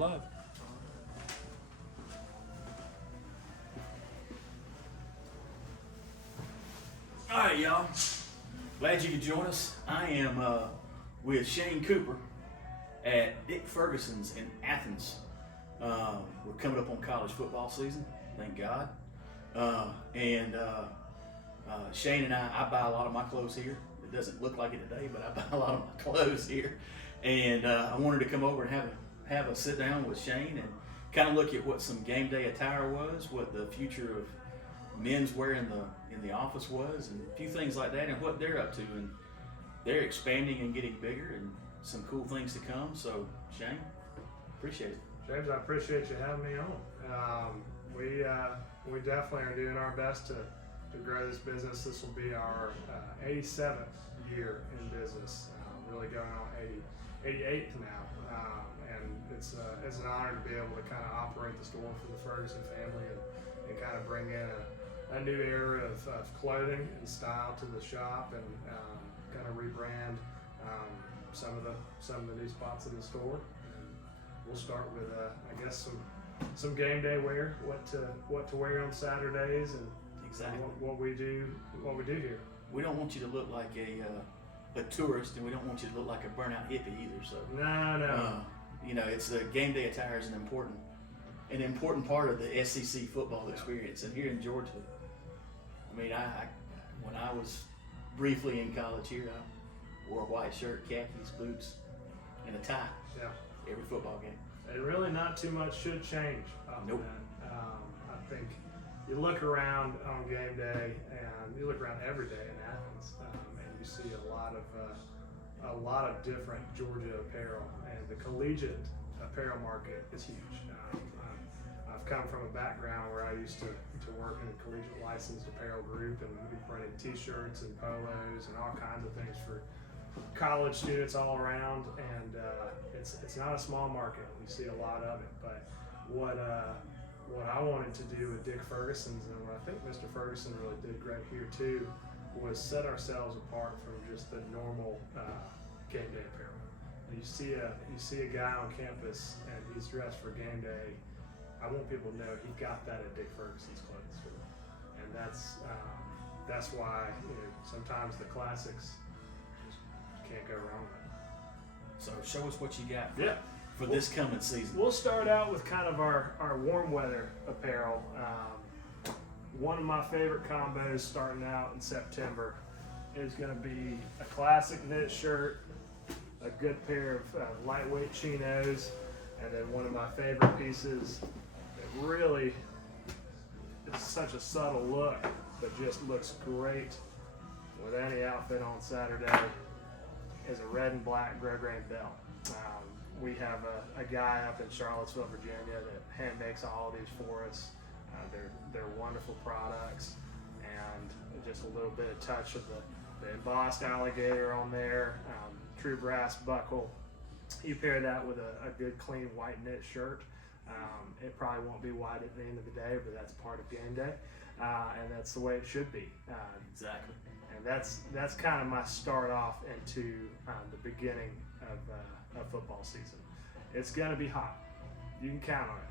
live. All right, y'all. Glad you could join us. I am with Shane Cooper at Dick Ferguson's in Athens. We're coming up on college football season, thank God. Shane and I buy a lot of my clothes here. It doesn't look like it today, but I buy a lot of my clothes here. And I wanted to come over and have a sit down with Shane and kind of look at what some game day attire was, what the future of men's wear in the office was, and a few things like that, and what they're up to. And they're expanding and getting bigger, and some cool things to come. So, Shane, appreciate it. James, I appreciate you having me on. We definitely are doing our best to grow this business. This will be our 87th year in business, really going on 88th now. And it's an honor to be able to kind of operate the store for the Ferguson family and kind of bring in a new era of clothing and style to the shop, and kind of rebrand some of the new spots in the store. And we'll start with I guess some game day wear, what to wear on Saturdays, and exactly what we do here. We don't want you to look like a tourist, and we don't want you to look like a burnout hippie either. So No. It's the game day attire is an important part of the SEC football experience. And here in Georgia, I mean, I when I was briefly in college here, I wore a white shirt, khakis, boots, and a tie. Yeah. Every football game. And really not too much should change off Nope. that. I think you look around on game day, and you look around every day in Athens, and you see a lot of different Georgia apparel, and the collegiate apparel market is huge. I've come from a background where I used to work in a collegiate licensed apparel group, and we printed T-shirts and polos and all kinds of things for college students all around, and it's not a small market. We see a lot of it, but what I wanted to do with Dick Ferguson's, and what I think Mr. Ferguson really did great here too, was set ourselves apart from just the normal game day apparel. You see a guy on campus and he's dressed for game day. I want people to know he got that at Dick Ferguson's clothing store, and that's why sometimes the classics just can't go wrong with. So show us what you got for Yeah. this coming season. We'll start out with kind of our warm weather apparel. One of my favorite combos starting out in September is going to be a classic knit shirt, a good pair of lightweight chinos, and then one of my favorite pieces that really is such a subtle look, but just looks great with any outfit on Saturday, is a red and black grosgrain belt. We have a guy up in Charlottesville, Virginia that hand makes all of these for us. They're wonderful products, and just a little bit of touch of the embossed alligator on there, true brass buckle. You pair that with a good clean white knit shirt. It probably won't be white at the end of the day, but that's part of game day, and that's the way it should be. Exactly. And that's kind of my start off into the beginning of football season. It's going to be hot. You can count on it.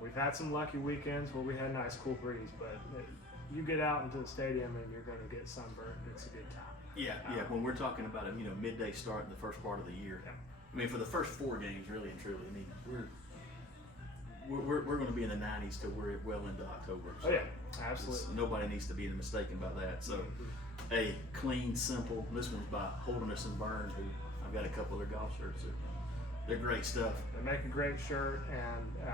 We've had some lucky weekends where we had a nice cool breeze, but you get out into the stadium and you're going to get sunburned. It's a good time. Yeah. When we're talking about a midday start in the first part of the year, Yeah. I mean, for the first 4 games, really and truly, I mean, we're going to be in the 90s till we're well into October. So Oh yeah, absolutely. nobody needs to be mistaken about that. So, a clean, simple. This one's by Holderness and Byrne, who I've got a couple of their golf shirts. They're great stuff. They make a great shirt, and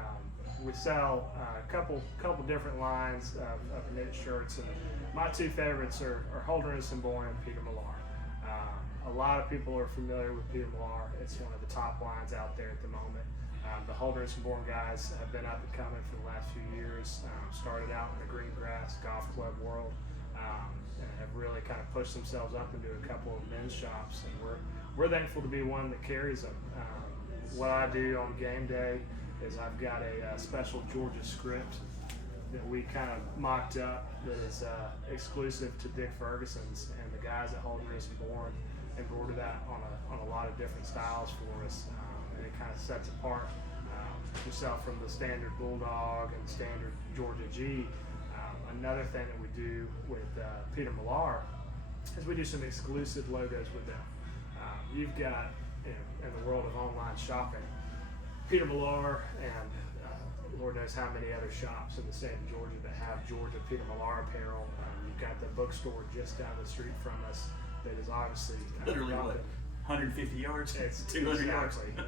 we sell a couple different lines of knit shirts. And my 2 favorites are Holderness and Bourne and Peter Millar. A lot of people are familiar with Peter Millar. It's one of the top lines out there at the moment. The Holderness and Bourne guys have been up and coming for the last few years. Started out in the green grass golf club world, and have really kind of pushed themselves up into a couple of men's shops. And we're thankful to be one that carries them. What I do on game day is I've got a special Georgia script that we kind of mocked up that is exclusive to Dick Ferguson's, and the guys at Holderness and Bourne embroidered that on a lot of different styles for us, and it kind of sets apart yourself from the standard Bulldog and standard Georgia G. Another thing that we do with Peter Millar is we do some exclusive logos with them. You've got, in the world of online shopping, Peter Millar and Lord knows how many other shops in the state of Georgia that have Georgia Peter Millar apparel. You've got the bookstore just down the street from us that is obviously literally what, 150 yards? It's 200 yards. exactly.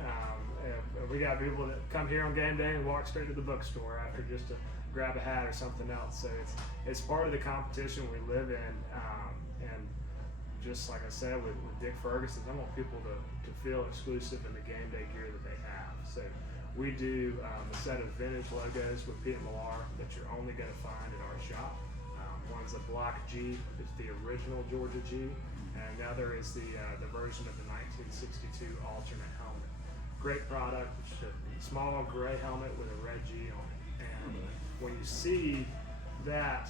We got people that come here on game day and walk straight to the bookstore after just to grab a hat or something else. So it's part of the competition we live in. And just like I said with Dick Ferguson, I want people to feel exclusive in the game day gear that they have. So we do a set of vintage logos with Peter Millar that you're only going to find at our shop. One's a Block G, it's the original Georgia G, and the other is the version of the 1962 alternate helmet. Great product, it's a small gray helmet with a red G on it. And when you see that,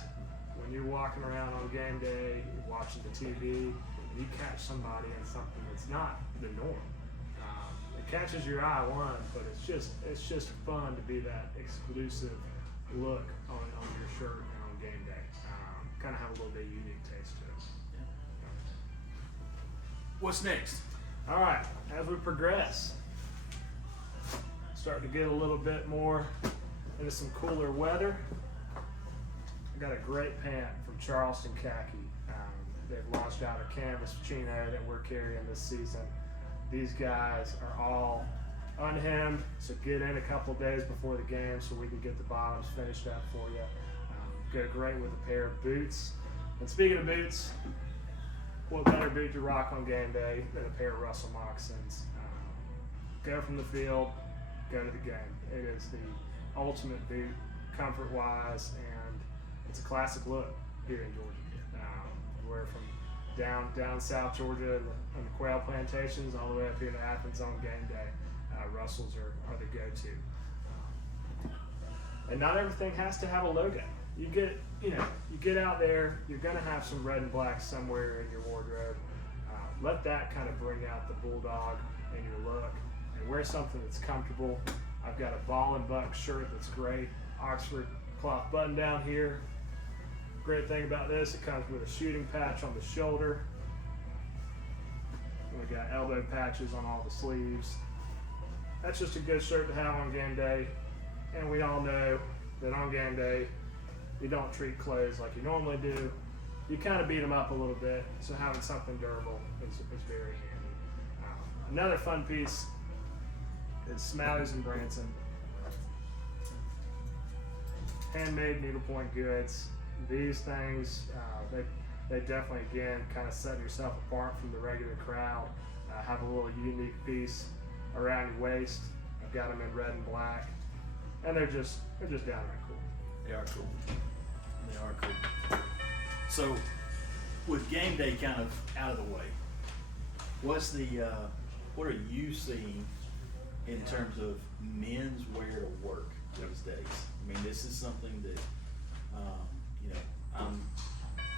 when you're walking around on game day, you're watching the TV, you catch somebody in something that's not the norm. It catches your eye, one, but it's just fun to be that exclusive look on your shirt and on game day. Kind of have a little bit of unique taste to it. What's next? All right, as we progress, starting to get a little bit more into some cooler weather. I got a great pant from Charleston Khaki. They've launched out a canvas chino that we're carrying this season. These guys are all unhemmed, so get in a couple of days before the game so we can get the bottoms finished up for you. Go great with a pair of boots. And speaking of boots, what better boot to rock on game day than a pair of Russell moccasins? Go from the field, go to the game. It is the ultimate boot, comfort-wise, and it's a classic look here in Georgia. We're from down South Georgia on the quail plantations all the way up here to Athens on game day. Russells are the go-to. And not everything has to have a logo. You get out there, you're gonna have some red and black somewhere in your wardrobe. Let that kind of bring out the Bulldog in your look and wear something that's comfortable. I've got a ball and buck shirt that's great, Oxford cloth button down here. Great thing about this, it comes with a shooting patch on the shoulder. We got elbow patches on all the sleeves. That's just a good shirt to have on game day. And we all know that on game day, you don't treat clothes like you normally do. You kind of beat them up a little bit, so having something durable is very handy. Another fun piece is Smalley's and Branson. Handmade needlepoint goods. These things, they definitely, again, kind of set yourself apart from the regular crowd. Have a little unique piece around your waist. I've got them in red and black, and they're just downright cool. They are cool. They are cool. So, with game day kind of out of the way, what are you seeing in terms of men's wear to work these days? I mean, this is something that I'm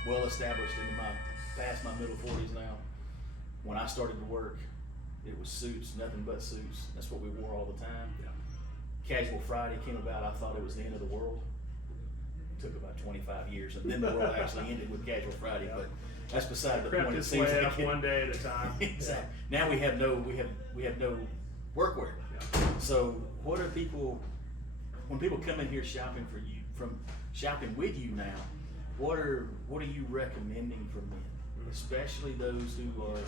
well established into past my middle 40s now. When I started to work, it was suits, nothing but suits. That's what we wore all the time. Yeah. Casual Friday came about. I thought it was the end of the world. It took about 25 years, and then the world actually ended with Casual Friday. Yeah. But that's beside the Crept point. It its seems way like up one day at a time. Exactly. Now we have no workwear. Yeah. So what are people, when people come in here shopping for you, from shopping with you now, what are you recommending for men, especially those who are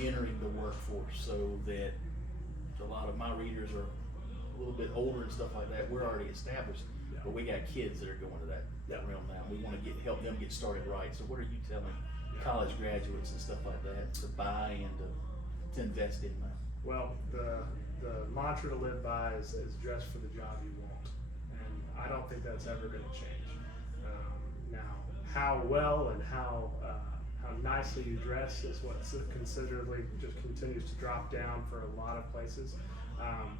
entering the workforce, so that a lot of my readers are a little bit older and stuff like that. We're already established, but we got kids that are going to that realm now. We want to help them get started right. So what are you telling college graduates and stuff like that to buy and to invest in now? Well, the mantra to live by is dress for the job you want, and I don't think that's ever going to change. Now, how well and how nicely you dress is what considerably just continues to drop down for a lot of places.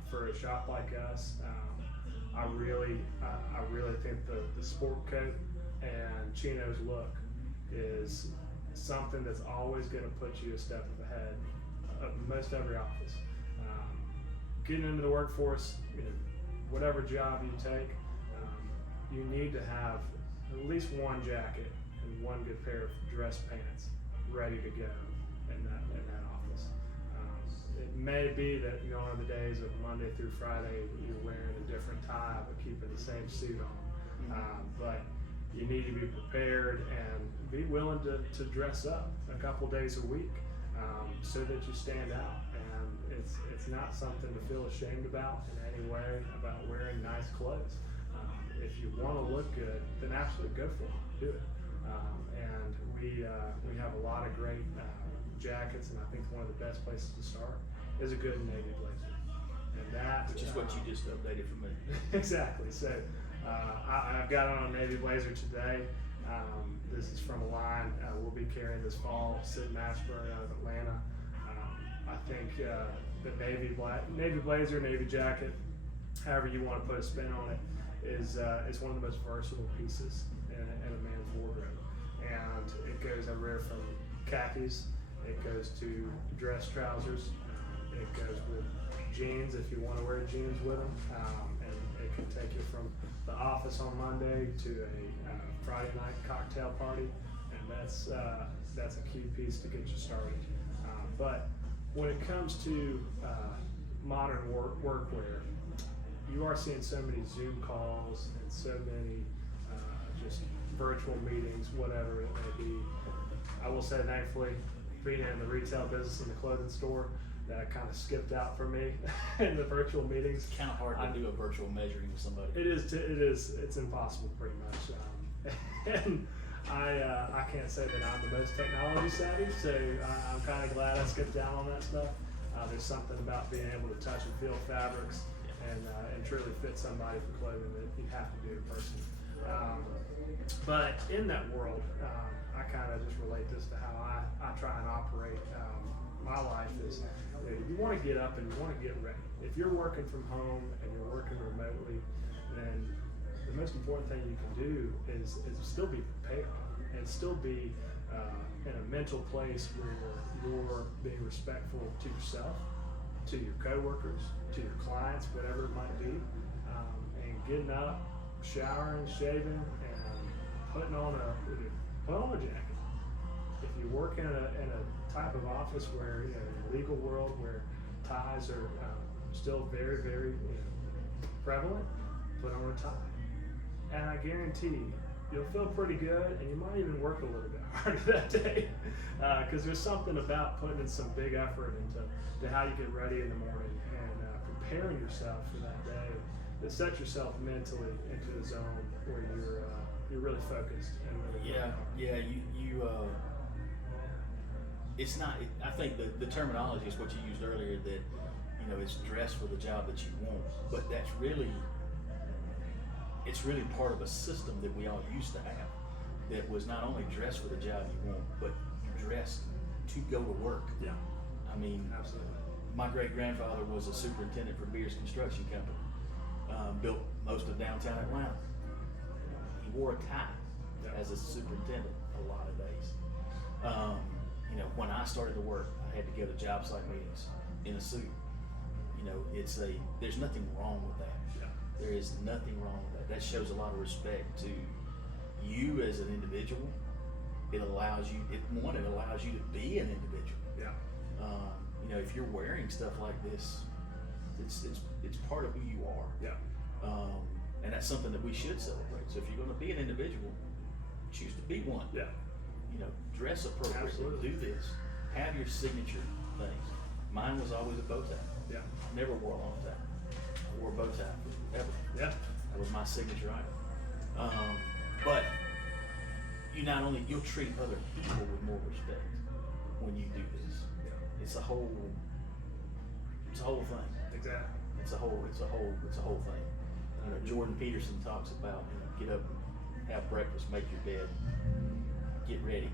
For a shop like us, I really think the sport coat and chinos look is something that's always going to put you a step ahead of most every office. Getting into the workforce, whatever job you take, you need to have at least one jacket and one good pair of dress pants ready to go in that office. It may be that on the days of Monday through Friday you're wearing a different tie but keeping the same suit on, but you need to be prepared and be willing to dress up a couple days a week, so that you stand out. And it's not something to feel ashamed about in any way, about wearing nice clothes. If you want to look good, then absolutely go for it. Do it. And we have a lot of great jackets, and I think one of the best places to start is a good navy blazer. And that, which is what you just updated for me. Exactly. So I've got on a navy blazer today. This is from a line we'll be carrying this fall, Sid Mashburn out of Atlanta. I think the navy blazer, navy jacket, however you want to put a spin on it, is one of the most versatile pieces in a man's wardrobe. And it goes everywhere from khakis, it goes to dress trousers, it goes with jeans if you want to wear jeans with them, and it can take you from the office on Monday to a Friday night cocktail party, and that's a key piece to get you started. But when it comes to modern workwear, you are seeing so many Zoom calls and so many just virtual meetings, whatever it may be. I will say, thankfully, being in the retail business in the clothing store, that kind of skipped out for me in the virtual meetings. It's kind of hard to do a virtual measuring with somebody. It is. It's impossible, pretty much. And I can't say that I'm the most technology savvy, so I'm kind of glad I skipped out on that stuff. There's something about being able to touch and feel fabrics and truly fit somebody for clothing that you have to do in person. But in that world, I kind of just relate this to how I try and operate my life. Is you want to get up and you want to get ready. If you're working from home and you're working remotely, then the most important thing you can do is still be prepared and still be in a mental place where you're being respectful to yourself, to your coworkers, to your clients, whatever it might be, and getting up, showering, shaving, and putting on a jacket. If you work in a type of office where in the legal world where ties are still very, very prevalent, put on a tie. And I guarantee you'll feel pretty good, and you might even work a little bit harder that day, because there's something about putting in some big effort into how you get ready in the morning and preparing yourself for that day that sets yourself mentally into the zone where you're really focused and really it's not. I think the terminology is what you used earlier, that it's dress for the job that you want, but it's really part of a system that we all used to have, that was not only dress for the job you want, but dress to go to work. Yeah. I mean, Absolutely. My great-grandfather was a superintendent for Beers Construction Company, built most of downtown Atlanta. He wore a tie as a superintendent a lot of days. When I started to work, I had to go to job site meetings in a suit. There's nothing wrong with that. Yeah. There is nothing wrong with that. That shows a lot of respect to you as an individual. It allows you to be an individual. Yeah. If you're wearing stuff like this, it's part of who you are. Yeah. And that's something that we should celebrate. So if you're going to be an individual, choose to be one. Yeah. Dress appropriately. Absolutely. Do this. Have your signature things. Mine was always a bow tie. Yeah. Never wore a long tie. I wore a bow tie forever. Yeah. That was my signature item. But you'll treat other people with more respect when you do this. Yeah. It's a whole thing. Exactly. It's a whole thing. Jordan Peterson talks about get up, have breakfast, make your bed, get ready.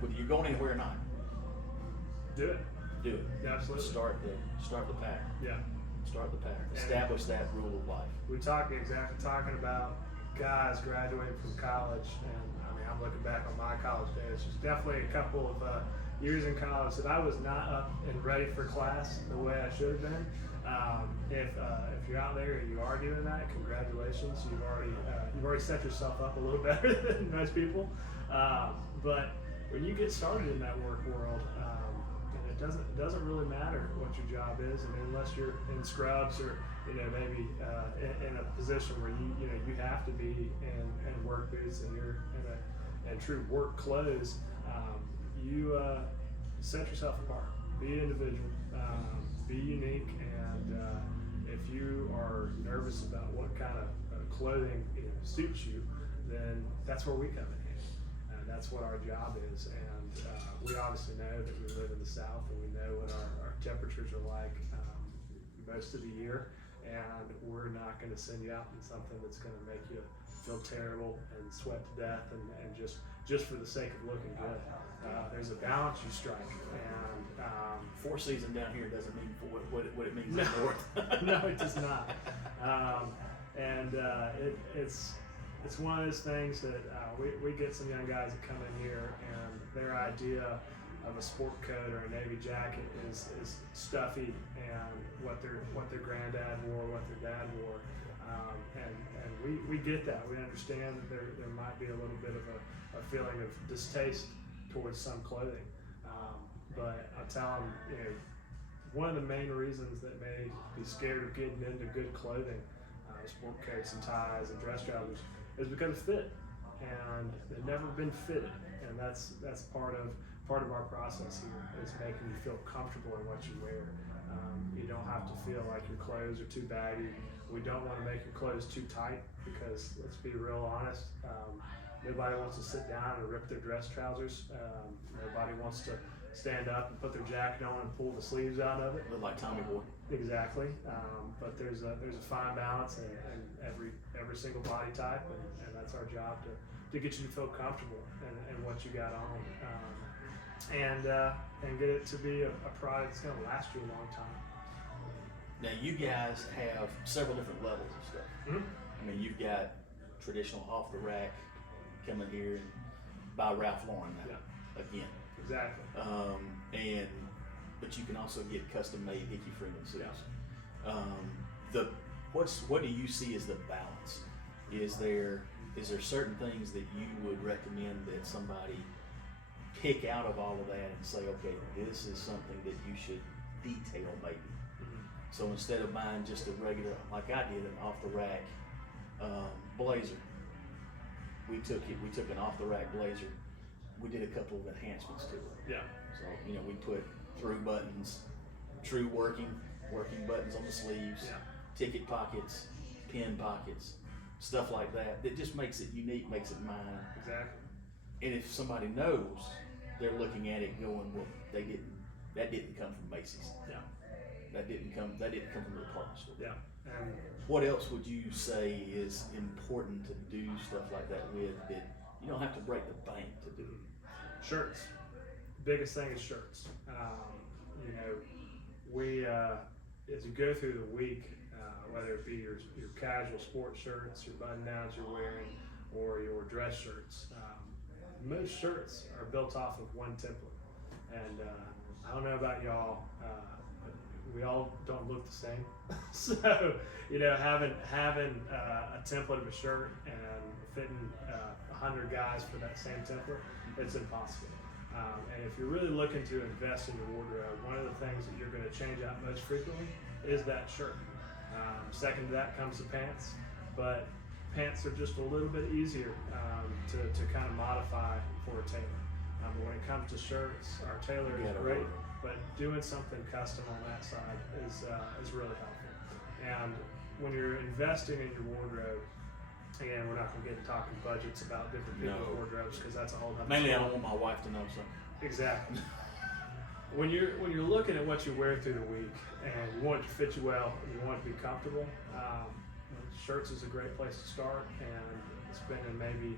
Whether you're going anywhere or not, Do it. do it. Yeah, absolutely. Start the pattern. Yeah. Start the pattern. Establish that rule of life. We talking about guys graduating from college, and I'm looking back on my college days. There's definitely a couple of years in college that I was not up and ready for class the way I should have been. If you're out there and you are doing that, congratulations. You've already set yourself up a little better than most people. But when you get started in that work world, and it doesn't really matter what your job is. I mean, unless you're in scrubs or maybe in a position where you have to be in work boots and you're in true work clothes. You set yourself apart. Be an individual. Be unique. And if you are nervous about what kind of clothing suits you, then that's where we come in handy. And that's what our job is. And we obviously know that we live in the South, and we know what our temperatures are like most of the year. And we're not going to send you out in something that's going to make you feel terrible and sweat to death and just for the sake of looking good. There's a balance you strike, and 4 season down here doesn't mean what it means up north. No, it does not. It's one of those things that we get some young guys that come in here, and their idea of a sport coat or a navy jacket is stuffy and what their granddad wore, what their dad wore, and we get that. We understand that there might be a little bit of a feeling of distaste towards some clothing, but I tell them, one of the main reasons that may be scared of getting into good clothing, sport coats and ties and dress trousers, is because of fit, and they've never been fitted, and that's part of our process here, is making you feel comfortable in what you wear. You don't have to feel like your clothes are too baggy. We don't want to make your clothes too tight, because let's be real honest, nobody wants to sit down and rip their dress trousers. Nobody wants to stand up and put their jacket on and pull the sleeves out of it. Look like Tommy Boy. Exactly. But there's a fine balance in every single body type, and that's our job to get you to feel comfortable in what you got on, and get it to be a product that's going to last you a long time. Now you guys have several different levels of stuff. Mm-hmm. I mean, you've got traditional off the rack, come in here and buy Ralph Lauren now. Yeah. Again. Exactly. But you can also get custom made Hickey Freeman suits. Yeah. What do you see as the balance? Is there certain things that you would recommend that somebody pick out of all of that and say, okay, this is something that you should detail maybe? Mm-hmm. So instead of buying just a regular, like I did, an off the rack blazer, we took an off the rack blazer. We did a couple of enhancements to it. Yeah. So we put through buttons, true working buttons on the sleeves, Yeah. ticket pockets, pin pockets, stuff like that. That just makes it unique, makes it mine. Exactly. And if somebody knows, they're looking at it going, well, that didn't come from Macy's. Yeah. That didn't come from the department store. Yeah. And What else would you say is important to do stuff like that with, that you don't have to break the bank to do? shirts. Biggest thing is shirts. We as you go through the week, whether it be your casual sports shirts, your button downs you're wearing, or your dress shirts, most shirts are built off of one template. And I don't know about y'all, but we all don't look the same. So having a template of a shirt and fitting 100 guys for that same template, it's impossible. And if you're really looking to invest in your wardrobe, one of the things that you're going to change out most frequently is that shirt. Second to that comes the pants, but pants are just a little bit easier to kind of modify for a tailor. But when it comes to shirts, our tailor is great, but doing something custom on that side is really helpful. And when you're investing in your wardrobe, again, we're not going to get into talking budgets about different people's wardrobes, because that's a whole other Mainly, I don't want my wife to know something. Exactly. When you're looking at what you wear through the week and you want it to fit you well, and you want it to be comfortable, shirts is a great place to start. And spending maybe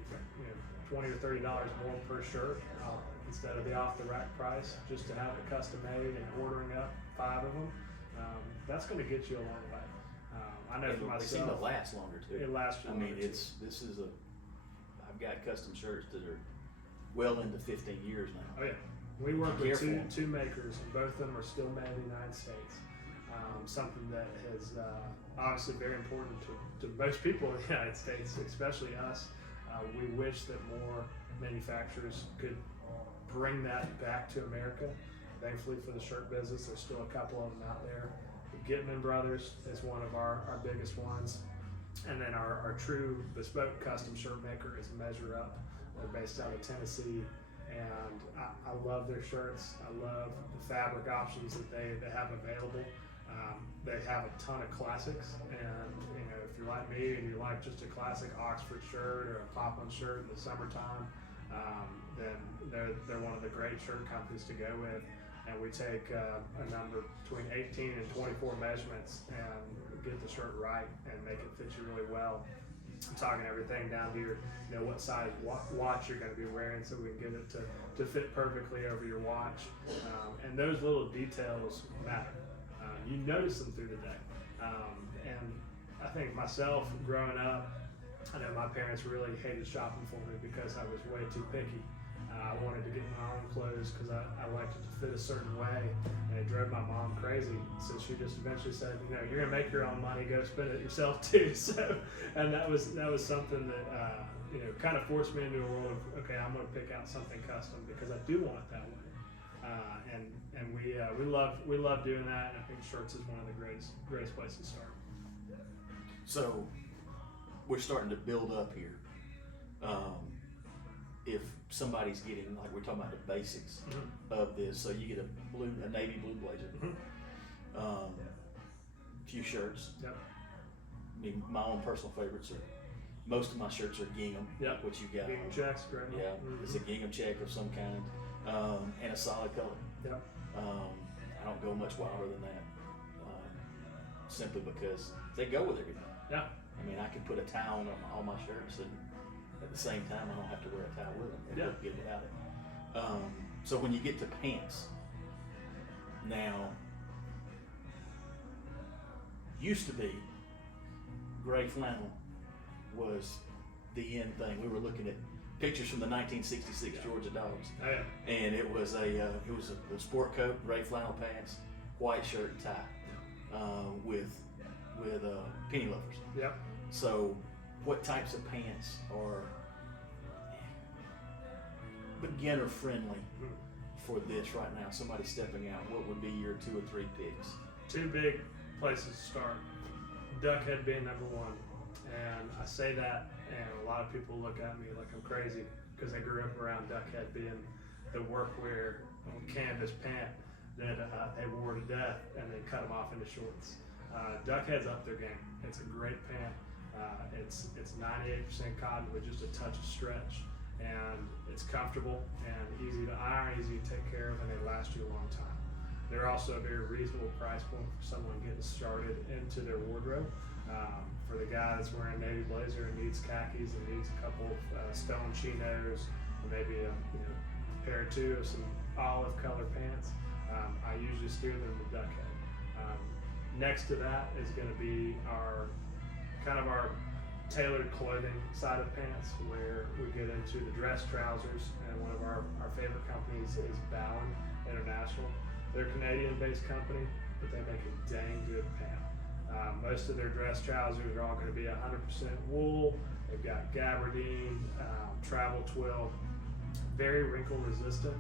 $20 or $30 more per shirt instead of the off the rack price, just to have it custom made and ordering up 5 of them, that's going to get you a long way. I know for myself, they seem to last longer too. It lasts you. I've got custom shirts that are well into 15 years now. Oh yeah, we work with two makers, and both of them are still made in the United States. something that is obviously very important to most people in the United States, especially us. We wish that more manufacturers could bring that back to America. Thankfully for the shirt business, there's still a couple of them out there. Gitman Brothers is one of our biggest ones. And then our true bespoke custom shirt maker is Measure Up. They're based out of Tennessee. And I love their shirts. I love the fabric options that they have available. They have a ton of classics, and if you're like me and you like just a classic Oxford shirt or a Poplin shirt in the summertime, then they're one of the great shirt companies to go with. And we take a number between 18 and 24 measurements and get the shirt right and make it fit you really well. I'm talking everything down to your, what size watch you're going to be wearing, so we can get it to fit perfectly over your watch. And those little details matter. You notice them through the day. And I think myself, growing up, I know my parents really hated shopping for me because I was way too picky. I wanted to get my own clothes because I liked it to fit a certain way, and it drove my mom crazy. So she just eventually said, you're gonna make your own money, go spend it yourself too. So, and that was something that kind of forced me into a world of, okay, I'm gonna pick out something custom because I do want it that way. And we love doing that, and I think shirts is one of the greatest places to start. So we're starting to build up here. If somebody's getting, like we're talking about the basics of this, so you get a navy blue blazer, few shirts. Yep. I mean, my own personal favorites are, most of my shirts are gingham, yep. What you got. Gingham checks, great. Yeah, it's a gingham check of some kind, and a solid color. Yep. I don't go much wilder than that, simply because they go with everything. Yeah. I mean, I can put a towel on all my shirts, and at the same time, I don't have to wear a towel with them. They look good without it. So when you get to pants, now, used to be gray flannel was the end thing. We were looking at pictures from the 1966 Georgia Dogs, and it was a sport coat, gray flannel pants, white shirt and tie, with penny loafers. Yep. So, what types of pants are beginner friendly for this right now? Somebody stepping out, what would be your 2 or 3 picks? 2 big places to start. Duckhead being number 1. And I say that, and a lot of people look at me like I'm crazy because I grew up around Duckhead being the workwear canvas pant that they wore to death and then cut them off into shorts. Duckhead's up their game. It's a great pant. It's 98% cotton with just a touch of stretch, and it's comfortable and easy to iron, easy to take care of, and they last you a long time. They're also a very reasonable price point for someone getting started into their wardrobe. For the guy that's wearing a navy blazer and needs khakis and needs a couple of stone chinos, or maybe a pair or 2 of some olive color pants, I usually steer them to Duckhead. Next to that is going to be our tailored clothing side of pants, where we get into the dress trousers, and one of our favorite companies is Bowen International. They're a Canadian-based company, but they make a dang good pant. Most of their dress trousers are all going to be 100% wool. They've got gabardine, travel twill, very wrinkle resistant,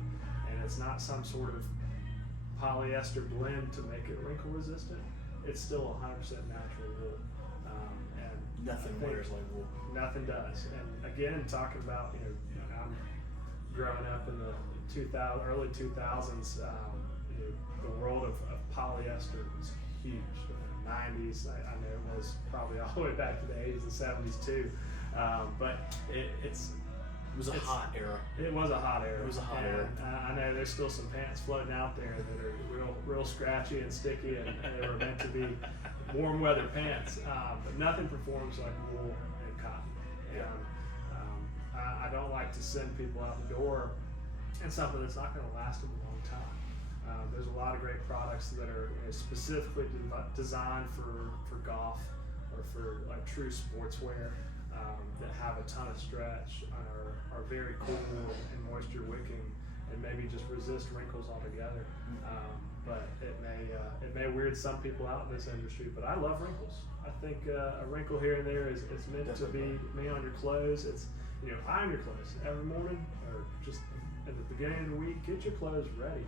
and it's not some sort of polyester blend to make it wrinkle resistant. It's still 100% natural wool. And nothing wears like wool. Nothing does. And again, talking about, I'm growing up in the early 2000s, the world of polyester was huge. In the 90s, I know it was probably all the way back to the 80s and 70s too. But it was a hot era. It was a hot era. It was a hot era. I know there's still some pants floating out there that are real scratchy and sticky, and they were meant to be warm weather pants. But nothing performs like wool and cotton. And I don't like to send people out the door in something that's not going to last them a long time. There's a lot of great products that are specifically designed for golf or for like true sportswear, that have a ton of stretch, are very cool and moisture wicking, and maybe just resist wrinkles altogether. but it may weird some people out in this industry. But I love wrinkles. I think a wrinkle here and there is meant to be on your clothes. It's, iron your clothes every morning, or just at the beginning of the week. Get your clothes ready,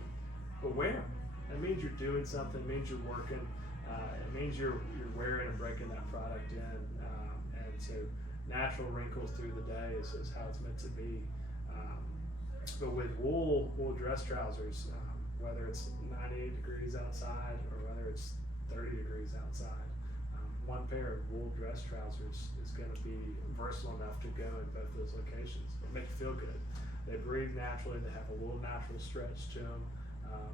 but wear them. It means you're doing something. It means you're working. It means you're wearing and breaking that product in. And so natural wrinkles through the day is how it's meant to be. But with wool dress trousers, whether it's 98 degrees outside or whether it's 30 degrees outside, one pair of wool dress trousers is going to be versatile enough to go in both those locations. They make you feel good. They breathe naturally. They have a little natural stretch to them,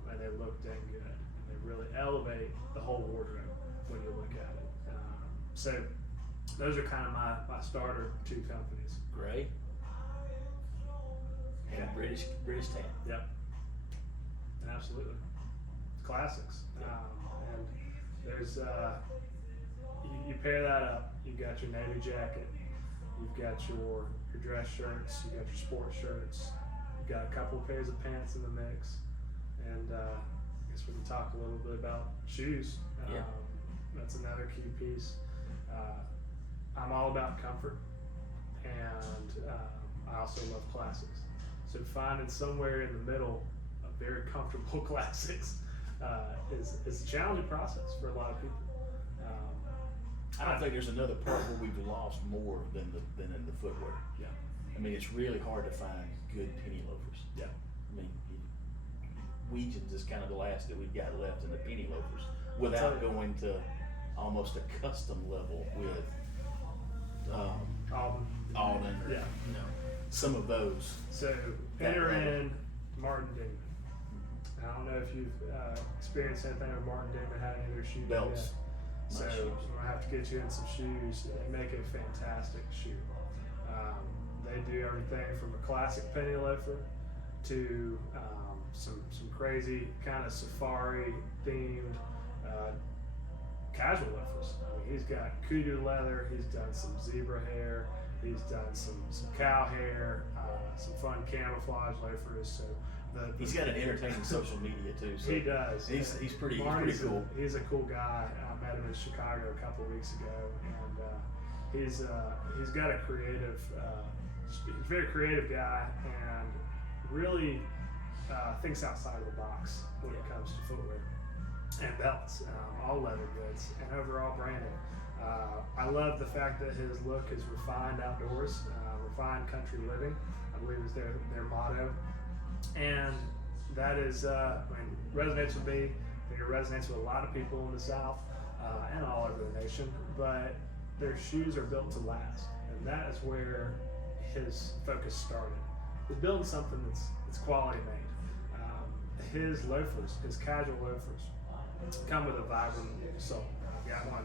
and they look dang good. And they really elevate the whole wardrobe when you look at it. So those are kind of my starter two companies. Gray and British tan. Yep, absolutely. Classics. And there's you pair that up. You've got your navy jacket, you've got your dress shirts, you've got your sport shirts, you've got a couple of pairs of pants in the mix, and I guess we can talk a little bit about shoes. That's another key piece. I'm all about comfort, and I also love classics. So finding somewhere in the middle of very comfortable classics is a challenging process for a lot of people. I don't think there's another part where we've lost more than in the footwear. Yeah. I mean, it's really hard to find good penny loafers. Yeah. I mean, Weegens is kind of the last that we've got left in the penny loafers, without going to almost a custom level with Alden. Yeah. Some of those. So enter in Martin Dingman. I don't know if you've experienced anything with Martin Dingman, had any of their shoes Belts. yet. So Nice I'm shoes. gonna have to get you in some shoes. They make a fantastic shoe. They do everything from a classic penny loafer to some crazy kind of safari themed casual loafers. I mean, he's got kudu leather. He's done some zebra hair. He's done some cow hair. Some fun camouflage loafers. So He's got an entertaining social media too. So he does. He's pretty cool. He's a cool guy. I met him in Chicago a couple of weeks ago, and he's got a creative. He's a very creative guy, and really thinks outside of the box when it comes to footwear and belts, all leather goods, and overall branding. I love the fact that his look is refined outdoors, refined country living, I believe is their motto. And that is, resonates with me. I think it resonates with a lot of people in the South and all over the nation. But their shoes are built to last, and that is where his focus started. He's building something that's quality made. His loafers, his casual loafers, come with a vibrant sole. I've got one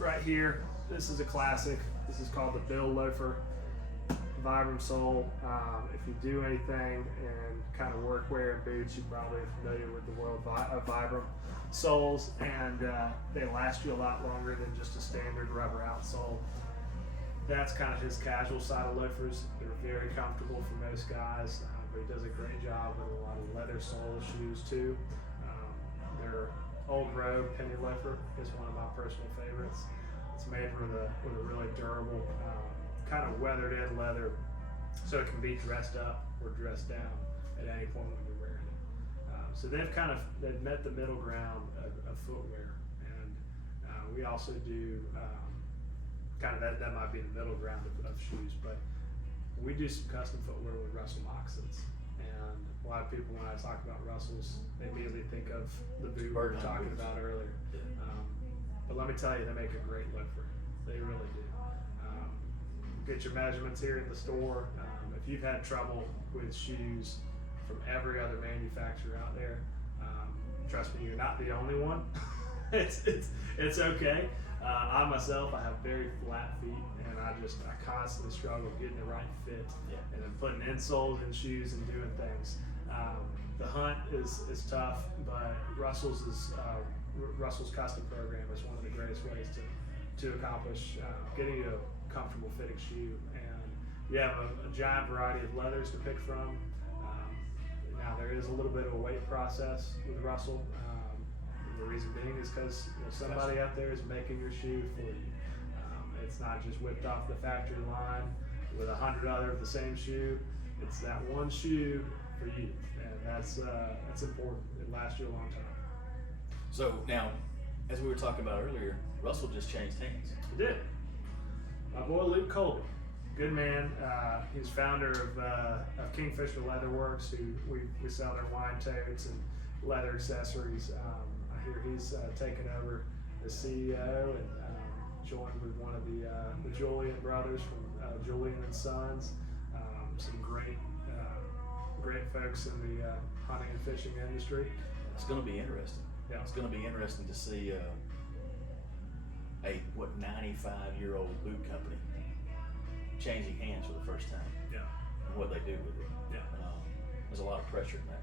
right here. This is a classic. This is called the Bill Loafer. Vibram sole. If you do anything in kind of workwear and boots, you're probably familiar with the world of Vibram soles, and they last you a lot longer than just a standard rubber outsole. That's kind of his casual side of loafers. They're very comfortable for most guys, but he does a great job with a lot of leather sole shoes too. Their Old Road Penny Loafer is one of my personal favorites. It's made with a really durable, kind of weathered in leather, so it can be dressed up or dressed down at any point when you're wearing it. So they've met the middle ground of footwear, and we also do kind of that might be the middle ground of shoes, but we do some custom footwear with Russell moccasins. And a lot of people, when I talk about Russells, they immediately think of the boot we were talking about earlier. But let me tell you, they make a great loafer. They really do. Get your measurements here at the store. If you've had trouble with shoes from every other manufacturer out there, trust me, you're not the only one. It's okay. I myself, I have very flat feet, and I constantly struggle getting the right fit, and then putting insoles in shoes and doing things. The hunt is tough, but Russell's custom program is one of the greatest ways to accomplish getting you a comfortable fitting shoe. And you have a giant variety of leathers to pick from. Now there is a little bit of a weight process with Russell. the reason being is because somebody out there is making your shoe for you. It's not just whipped off the factory line with 100 other of the same shoe. It's that one shoe for you, and that's important. It lasts you a long time. So now, as we were talking about earlier, Russell just changed hands. He did. My boy Luke Colby, good man. He's founder of Kingfisher Leatherworks, who we sell their wine totes and leather accessories. I hear he's taken over the CEO and joined with one of the Julian brothers from Julian and Sons. Some great folks in the hunting and fishing industry. It's going to be interesting. Yeah. It's going to be interesting to see a 95-year-old boot company changing hands for the first time. Yeah. And what they do with it. Yeah. There's a lot of pressure in that.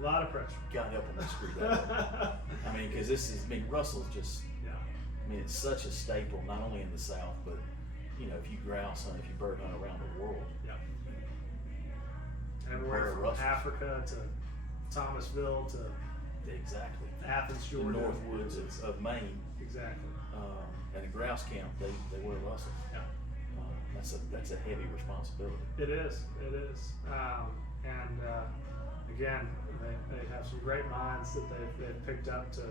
A lot of pressure. God help them to screw that up. I mean, because Russell's just. Yeah. I mean, it's such a staple, not only in the South, but if you grouse hunt, if you bird hunt around the world. Yeah. Everywhere from Russell's. Africa to Thomasville to Exactly. Athens, The Georgia. north woods of Maine. Exactly. At a grouse camp, they wear Russell. Yeah. That's a heavy responsibility. It is. Again, they have some great minds that they've picked up to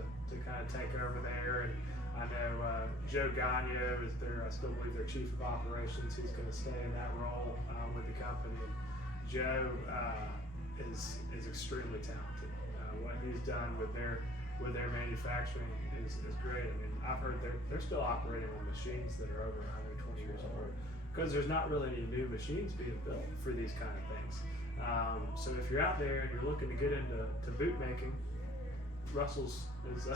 kind of take over there. And I know Joe Gagno is I still believe their chief of operations. He's going to stay in that role with the company. And Joe is extremely talented. What he's done with their manufacturing is great. I mean, I've heard they're still operating on machines that are over 120 years old, because there's not really any new machines being built for these kind of things. So if you're out there and you're looking to get into boot making, Russell's is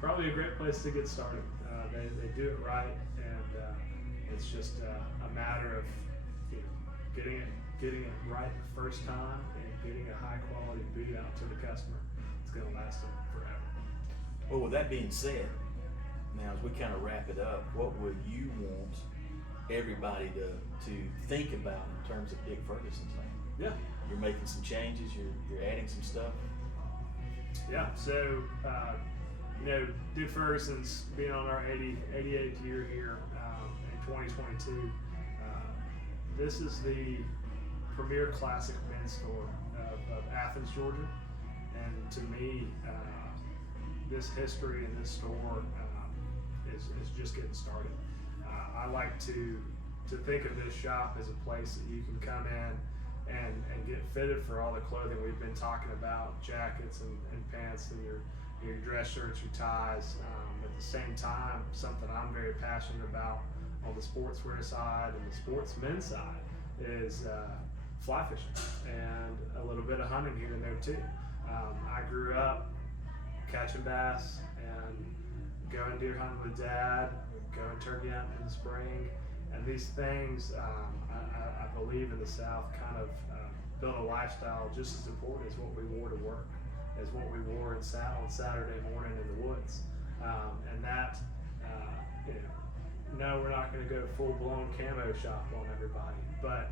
probably a great place to get started. They do it right, and it's just a matter of getting it right the first time and getting a high quality boot out to the customer. It's going to last them forever. Well, with that being said, now as we kind of wrap it up, what would you want everybody to think about in terms of Dick Ferguson's name? Yeah. You're making some changes. You're adding some stuff. Yeah. So Dick Ferguson's being on our 88th year here in 2022. This is the premier classic men's store of Athens, Georgia, and to me, this history in this store is just getting started. I like to think of this shop as a place that you can come in and get fitted for all the clothing we've been talking about, jackets and pants and your dress shirts, your ties. At the same time, something I'm very passionate about on the sportswear side and the sportsmen's side is fly fishing and a little bit of hunting here and there too. I grew up catching bass and going deer hunting with Dad, going turkey hunting in the spring, and these things I believe in the South kind of built a lifestyle just as important as what we wore to work, as what we wore on Saturday morning in the woods, and that no, we're not going to go full-blown camo shop on everybody, but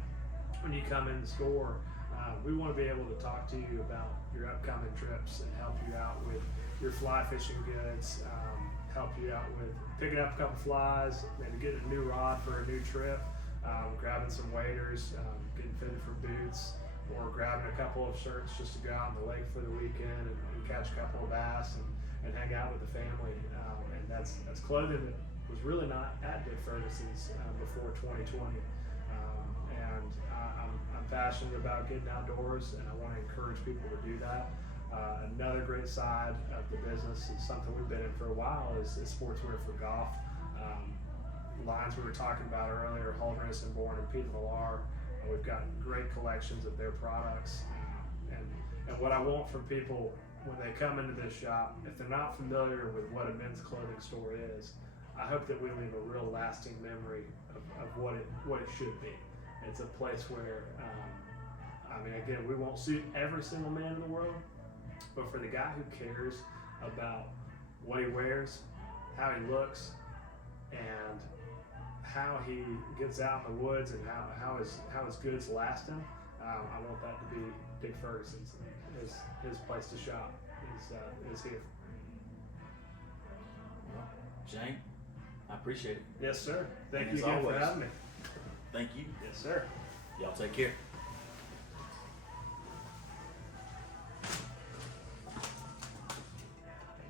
when you come in the store, we want to be able to talk to you about your upcoming trips and help you out with your fly fishing goods, help you out with picking up a couple flies, maybe getting a new rod for a new trip, grabbing some waders, getting fitted for boots, or grabbing a couple of shirts just to go out on the lake for the weekend and catch a couple of bass and hang out with the family. And that's clothing that was really not at Dick Ferguson's before 2020. And I'm passionate about getting outdoors, and I want to encourage people to do that. Another great side of the business is something we've been in for a while is sportswear for golf. Lines we were talking about earlier, Holderness and Bourne and Peter Millar. We've got great collections of their products. And what I want from people when they come into this shop, if they're not familiar with what a men's clothing store is, I hope that we leave a real lasting memory of what it should be. It's a place where, again, we won't suit every single man in the world, but for the guy who cares about what he wears, how he looks, and how he gets out in the woods and how his goods last him, I want that to be Dick Ferguson's. His place to shop is here. Shane, I appreciate it. Yes, sir. Thank And you as again for always. having me. Thank you. Yes, sir. Y'all take care.